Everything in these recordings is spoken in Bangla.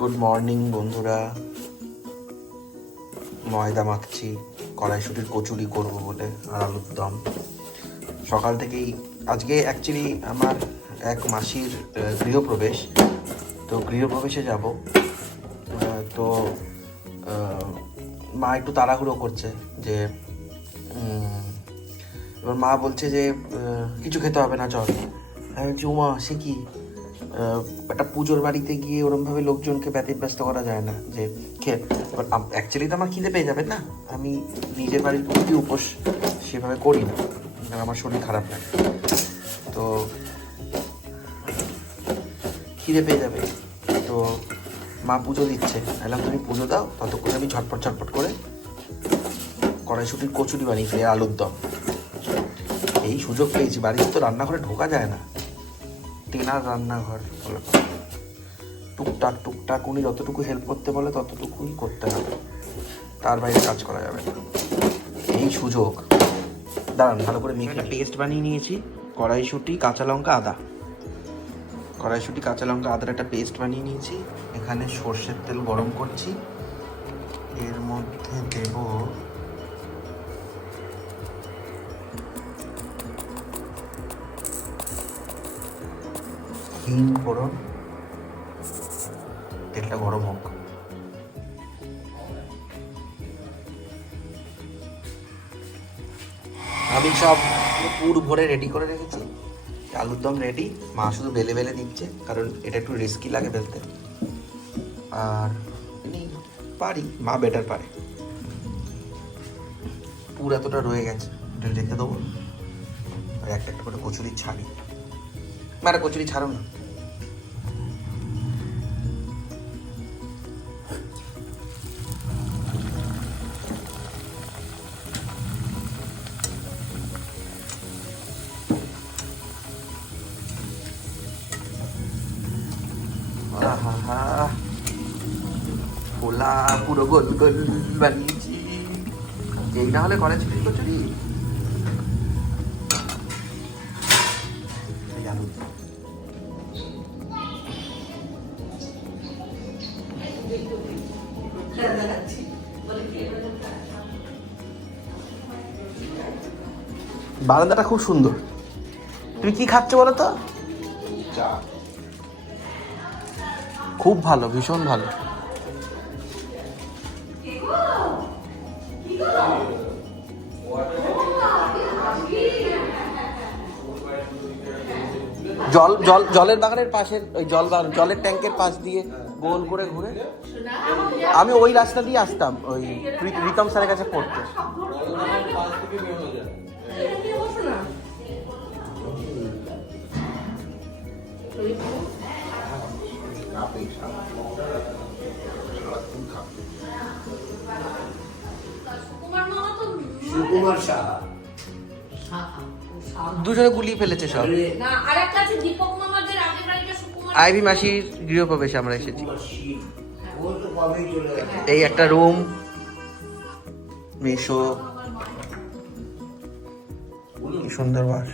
গুড মর্নিং বন্ধুরা। ময়দা মাখছি কড়াইশুটির কচুরি করব বলে, আর আলুর দম। সকাল থেকেই আজকে অ্যাকচুয়ালি আমার এক মাসির গৃহপ্রবেশ, তো গৃহপ্রবেশে যাব। তো মা একটু তাড়াহুড়ো করছে যে এবার মা বলছে যে কিছু খেতে হবে না, চল। আমি বলছি উমা সে কি, একটা পুজোর বাড়িতে গিয়ে ওরমভাবে লোকজনকে ব্যতিব্যস্ত করা যায় না যে খেয়ে। এবার অ্যাকচুয়ালি তো আমার খিদে পেয়ে যাবে না, আমি নিজের বাড়ির প্রতি উপোস সেভাবে করি না, আমার শরীর খারাপ লাগে, তো খিদে পেয়ে যাবে। তো মা পুজো দিচ্ছে, এলাম তুমি পুজো দাও, ততক্ষণ আমি ঝটপট ঝটপট করে কড়াইশুটির কচুরি বানিয়েছি, আলুর দম। এই সুযোগ পেয়েছি, বাড়িতে তো রান্নাঘরে ঢোকা যায় না, টেনার রান্নাঘর, টুকটাক টুকটাক উনি যতটুকু হেল্প করতে বলে ততটুকুই করতে হবে, তার বাইরে কাজ করা যাবে না। এই সুযোগ, দাঁড়ান ভালো করে একটা পেস্ট বানিয়ে নিয়েছি। কড়াইশুঁটি, কাঁচা লঙ্কা, আদা, কড়াইশুঁটি, কাঁচা লঙ্কা, আদার একটা পেস্ট বানিয়ে নিয়েছি। এখানে সর্ষের তেল গরম করছি, এর মধ্যে দেব হিং ফোড়ন। তেলটা গরম হোক। আমি সব পুর ভরে রেডি করে রেখেছি, আলুর দম রেডি। মা শুধু বেলে বেলে দিচ্ছে, কারণ এটা একটু রিস্কি লাগে বেলতে, আর পারি, মা বেটার পারে। পুর এতটা রয়ে গেছে, এটা রেখে দেবো। আর একটা একটা করে কচুরি ছাড়ি, মানে কচুরি ছাড়ো না। ফোলা পুরো গোল গোল বানিয়েছি, এই না হলে কড়াইশুঁটি কচুরি। বারান্দাটা খুব সুন্দর। তুমি কি খাচ্ছ বলো তো? চা। খুব ভালো, ভীষণ ভালো। জল জল জলের বাগানের পাশের ওই জলের ট্যাঙ্কের পাশ দিয়ে গোল করে ঘুরে আমি ওই রাস্তা দিয়ে আসতাম, ওই প্রীতম স্যারের কাছে পড়তে। দুজনে গুলিয়ে ফেলেছে সব। আইভি মাসির গৃহপ্রবেশে আমরা এসেছি। এই একটা রুম, মিশো, কি সুন্দর বাস।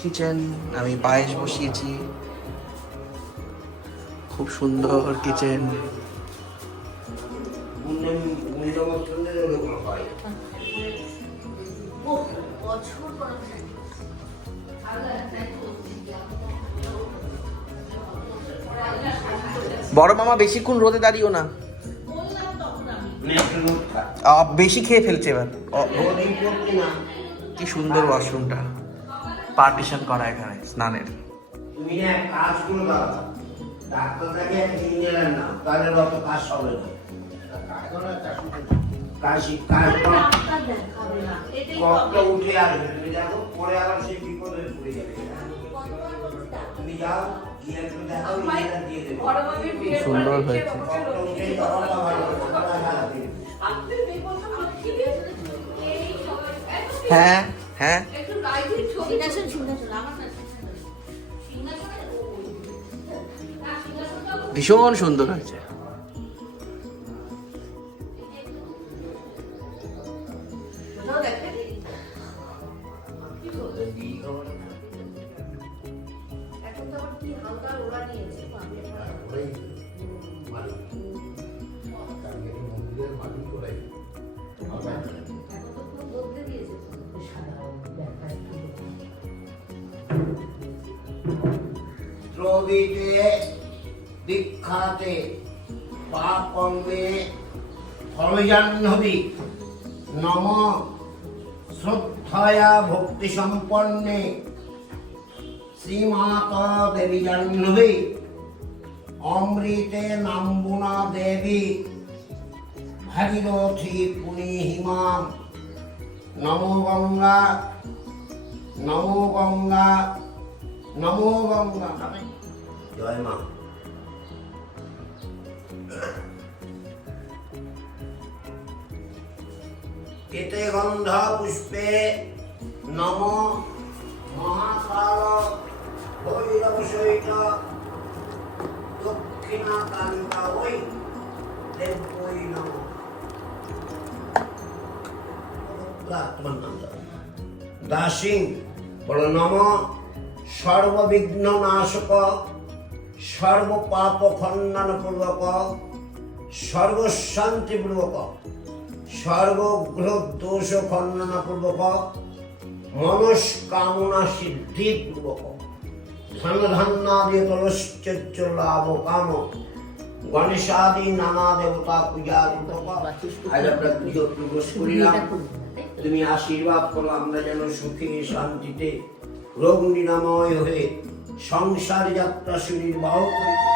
কিচেন, আমি পায়েস বসিয়েছি, খুব সুন্দর কিচেন। বড় মামা বেশিক্ষণ রোদে দাঁড়িও না, বেশি খেয়ে ফেলছে এবার। কি সুন্দর ওয়াশরুমটা, পার্টিশন করা এখানে স্নানের। সুন্দর হয়েছে। হ্যাঁ হ্যাঁ, ভীষণ সুন্দর হয়েছে। ওরাই মালিক। কারিগরি মন্দিরের মালিক ওরাই। ত্রবিতে দীক্ষাতে পাপঙ্গে ফলজাহ্নবী নম শ্রদ্ধয়া ভক্তি সম্পন্নে শ্রীমাতা দেবী জাহ্নবী অমৃতে নাম্বুনা দেবী ভাগীরথী পুনি হিমাম নমো গঙ্গা নমো গঙ্গা নমো গঙ্গা। জয় মা। এতে গন্ধ পুষ্পে নম মহাকাল ভৈরব সহিত দক্ষিণা কালিকা ওই দেবৈ নম। তোমার নাম দাসিং বল নম সর্ববিঘ্ন নাশক সর্ব পাপ খণ্ডন পূর্বক সর্বশান্তি পূর্বক সর্বগ্রহ দোষ খণ্ডন পূর্বক মনস্কামনা সিদ্ধি পূর্বক ধন ধান্যাদি তলশ্চর্য লাভ কাম গণেশাদি নানা দেবতা পূজা পূর্বক আজ আমরা পুজো প্রবেশ করিলাম। তুমি আশীর্বাদ করো আমরা যেন সুখে শান্তিতে রোগ নিরাময় হয়ে সংসার যাত্রা সুনির্বাহ করিতে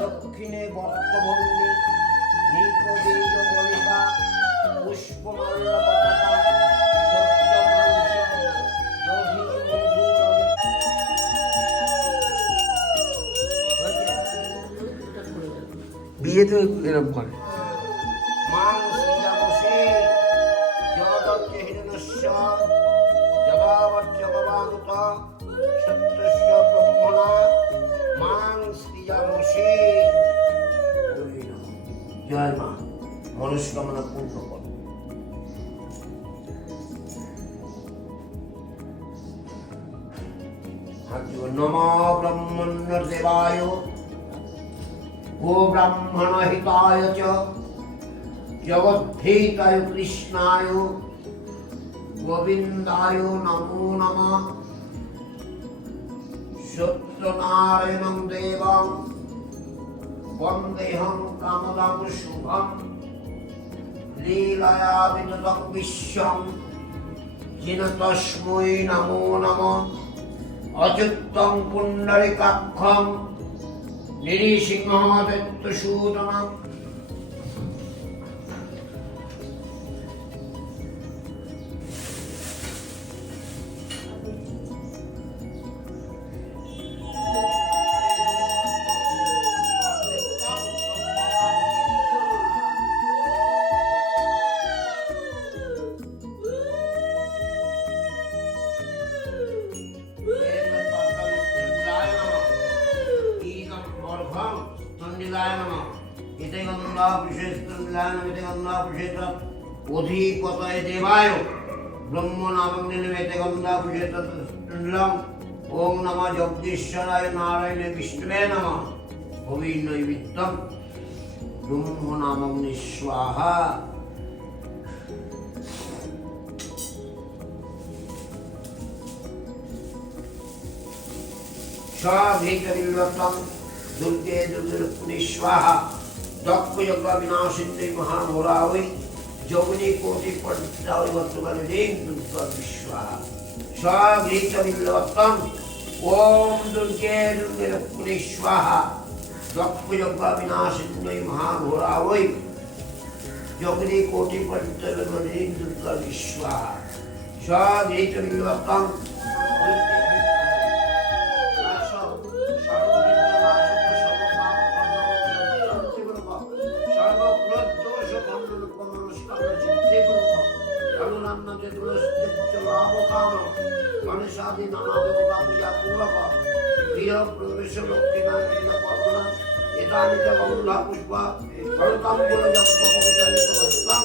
দক্ষিণে বর্তমন্ডি নীলপদীয় বলিকা পুষ্পমাল্য পতাকা বিয়েতে এরকম করে। মাং শ্রীজামসে জগদত্তে হিরণ্যস্য জগাবজ্জগবাঙ্গত সত্যস্য ব্রহ্মণা মাং শ্রীজামসে। জয় মা। মনস্কামনা পূর্ণ কর। নমো ব্রহ্মণ্য দেবায় গো ব্রাহ্মণ হিতায় চ জগদ্ধিতায় কৃষ্ণায় গোবিন্দায় নমো নমঃ। সত্যনারায়ণং দেবং বন্দেহং কামদং শুভং লীলায়া বিততং বিশ্বং যিন তস্मै নমো নমঃ। অচ্যুতং পুণ্ডরিকাক্ষং নিরীসিংহদত্তসূদনং অধিপতয়ে দেবায় ব্রহ্ম নামং নিবেতে গন্ধা পুষেত ওম নমঃ জগদীশ্বরায় নারায়ণে বিষ্ণুবে নমঃ ভবি নৈবেদ্যং ব্রহ্ম নামং নিঃস্বাহা। স্বঘৃতবিল্বতং দুর্গে দুর্গরূপিণী স্বাহা দক্ষযজ্ঞ বিনাশিনী মহাঘোরা ওই যোগিনী কোটি পণ্ডিতায় বর্তমানে দুর্গা বিস্বাহা। স্বঘৃতবিল্বতং ওম দুর্গে দুর্গরূপিণী স্বাহা দক্ষযজ্ঞ বিনাশিনী মহাঘোরা ওই যোগিনী কোটি পণ্ডিতায় বর্তমানে দুর্গা বিস্বাহা। স্বঘৃতবিল্বতং গণেশাদি নানা দেবতা পূজা পূর্বক গৃহ প্রবেশ লক্ষ্মী নারায়ণ কল্পনা এতানি চ গন্ধা পুষ্পা ভরতাম বলে জগত কবিতানি তমস্তাম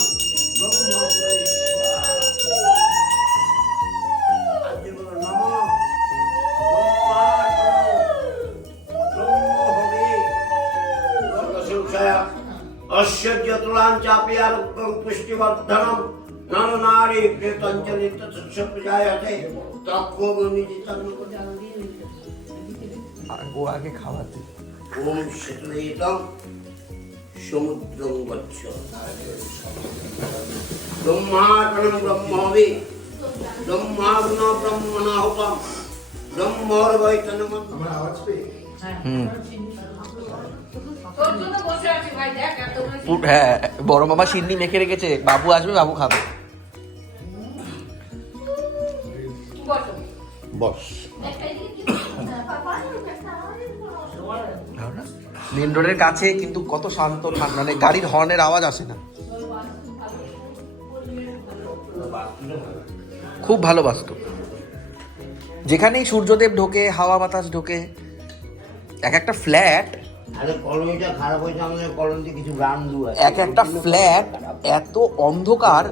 ব্রহ্ম পুরেশ্বর। আজকে বলো নমঃ ঐশ্বর্যতুলাঞ্চাপি আরোগ্যং পুষ্টিবর্ধনম নর নারী প্রেতঞ্চলিত প্রজায়তে ও আগে খাওয়াতে। ওম শীতলেতং সমুদ্রং গচ্ছ ব্রহ্মার্পণং ব্রহ্মবে ব্রহ্মাগ্ন ব্রহ্মণাহুতম ব্রহ্মর্বৈতনম। আমার আওয়াজ পেয়ে হ্যাঁ, বড় মামা সিন্নি মেখে রেখেছে, বাবু আসবে, বাবু খাবে। বস মেন রোডের কাছে, কিন্তু কত শান্ত, মানে গাড়ির হর্নের আওয়াজ আসে না। খুব ভালো বাস্তব। যেখানেই সূর্যদেব ঢোকে, হাওয়া বাতাস ঢোকে। এক একটা ফ্ল্যাট, আরে কলোনিটা খারাপ হয়েছে, আমাদের কলোনিতে কিছু ব্রান্ডু আছে। এক একটা ফ্ল্যাট এত অন্ধকার।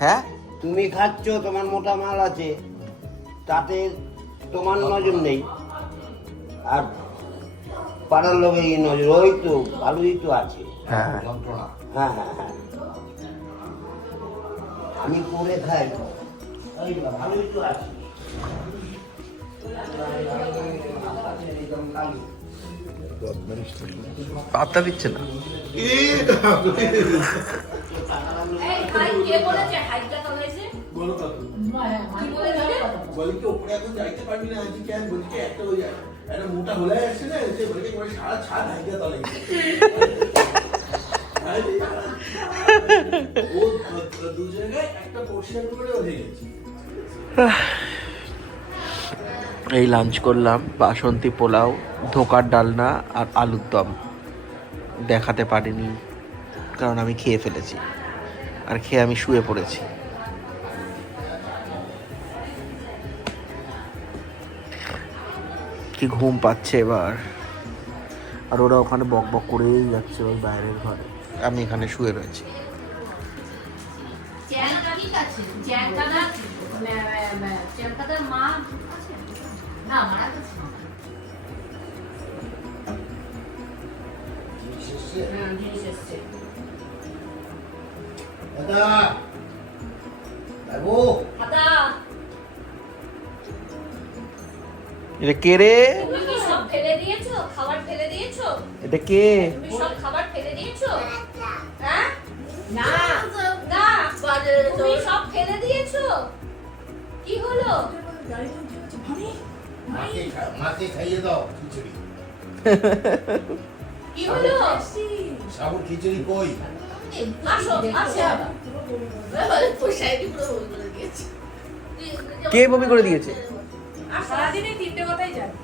হ্যাঁ, তুমি খাচ্ছ, তোমার মোটা মাল আছে, তাতে তোমার নজর নেই, আর পাড়ার লোকের এই নজর। ওই তো ভালোই তো আছে। হ্যাঁ, হ্যাঁ হ্যাঁ হ্যাঁ, আমি করে খাই, ওই তো ভালোই তো আছে। পাত্তা দিচ্ছে না। বলো কাকু, বলি কি ওপরে এখন যাইতে পারবি না আজকে? কেন বলি কি একটা হয়ে যায়, একটা মোটা হলে আসছে না, সে বলে কি সারা ছাদ হাইটা তলে ও দু জায়গায় একটা পোর্শন করে হয়ে গেছে। এই লাঞ্চ করলাম, বাসন্তী পোলাও, ধোকার ডালনা আর আলুর দম। দেখাতে পারিনি কারণ আমি খেয়ে ফেলেছি, আর খেয়ে আমি শুয়ে পড়েছি। কি ঘুম পাচ্ছে এবার। আর ওরা ওখানে বক বক করেই যাচ্ছে ওই বাইরের ঘরে, আমি এখানে শুয়ে রয়েছি। দাদা বাবু, এটা কে রে? তুমি কি সব ফেলে দিয়েছো? খাবার ফেলে দিয়েছো? এটা কে? তুমি সব খাবার ফেলে দিয়েছো? হ্যাঁ? না, না, তুমি সব ফেলে দিয়েছো? কি হলো? মাকে খাইয়ে দাও খিচুড়ি। কি হলো? সাবুর খিচুড়ি কই? আসো, আসো। কে বমি করে দিয়েছে? সারাদিনে তিনটে কথাই জানি।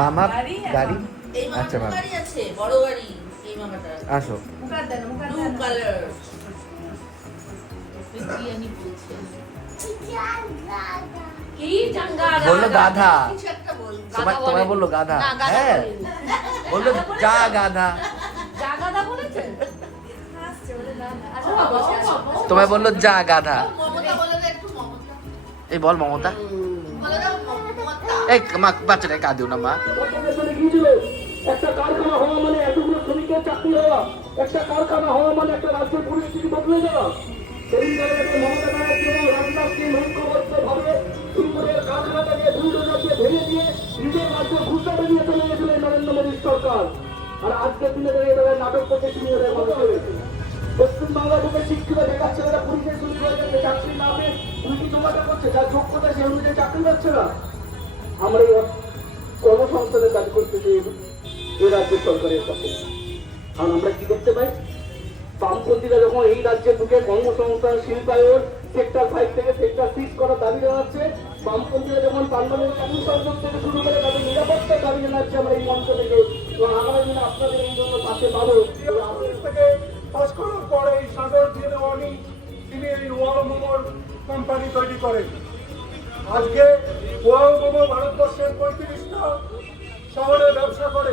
মামা গাড়ি, গাড়ি। এই আচ্ছা, মামাটার মামা। গাড়ি আছে, বড় গাড়ি, এই মামাটার। আসো। মুখার দেন, মুখার ব্লু দেন। কালার। বিরিয়ানি বলছে। কি জাঙ্গারা? বললো গাধা। কিছু একটা বল। তোমায় বললো গাধা। না, গাধা হ্যাঁ, বলেনি। বললো যা গাধা। জাগাদা বলেছে? হাসছে, বলে না, না। আচ্ছা, বাবা, বাবা। তোমায় বললো যা গাধা। মমতা বলে দাও একটু, মমতা। এই বল মমতা। বলে দাও মমতা। এই মা, বাচ্চাটাকে কাঁদিও না মা। একটা কারখানা হওয়া মানে এতগুলো শ্রমিকের চাকরি হওয়া, একটা কারখানা হওয়া মানে একটা রাজ্যের পরিস্থিতি বদলে যাওয়া। সেই জায়গায় মমতা ব্যানার্জি এবং রাজনাথ সিং ঐক্যবদ্ধভাবে সুন্দরের কারখানাটাকে বুলডোজারকে ভেঙে দিয়ে নিজের রাজ্য ঘুষা বেরিয়ে চলে গেছিলেন নরেন্দ্র মোদীর সরকার। আর আজকের দিনে দাঁড়িয়ে তারা নাটক করতে শুরু হয়ে মানুষের পশ্চিমবাংলা থেকে শিক্ষিত বেকার ছেলেরা পুলিশের শুরু হয়ে গেছে, চাকরি না পেয়ে উল্টি জমাটা করছে, যার যোগ্যতা সে অনুযায়ী চাকরি পাচ্ছে না। আমরা এই কর্মসংস্থানের কাজ করতে চাই এই রাজ্যের সরকারের কাছে। কারণ আমরা কি করতে পাই, বামপন্থীরা যখন এই রাজ্যে ঢুকে কর্মসংস্থান, শিল্পায়ন, সেক্টর 5 থেকে সেক্টর 6 করার দাবি জানাচ্ছে, বামপন্থীরা যখন পার্লামেন্ট সংসদ থেকে শুরু করে তাদের নিরাপত্তার দাবি জানাচ্ছে আমরা এই মঞ্চ থেকে, এবং আগামী দিনে আপনাদের এই জন্য পাশে পাবো। থেকে পাস করার পরে এই সাগর জেনেওয়ানি তিনি এই ওয়াল মোমোর কোম্পানি তৈরি করেন। আজকে ওয়াল মোমো ভারতবর্ষের 35টা শহরে ব্যবসা করে।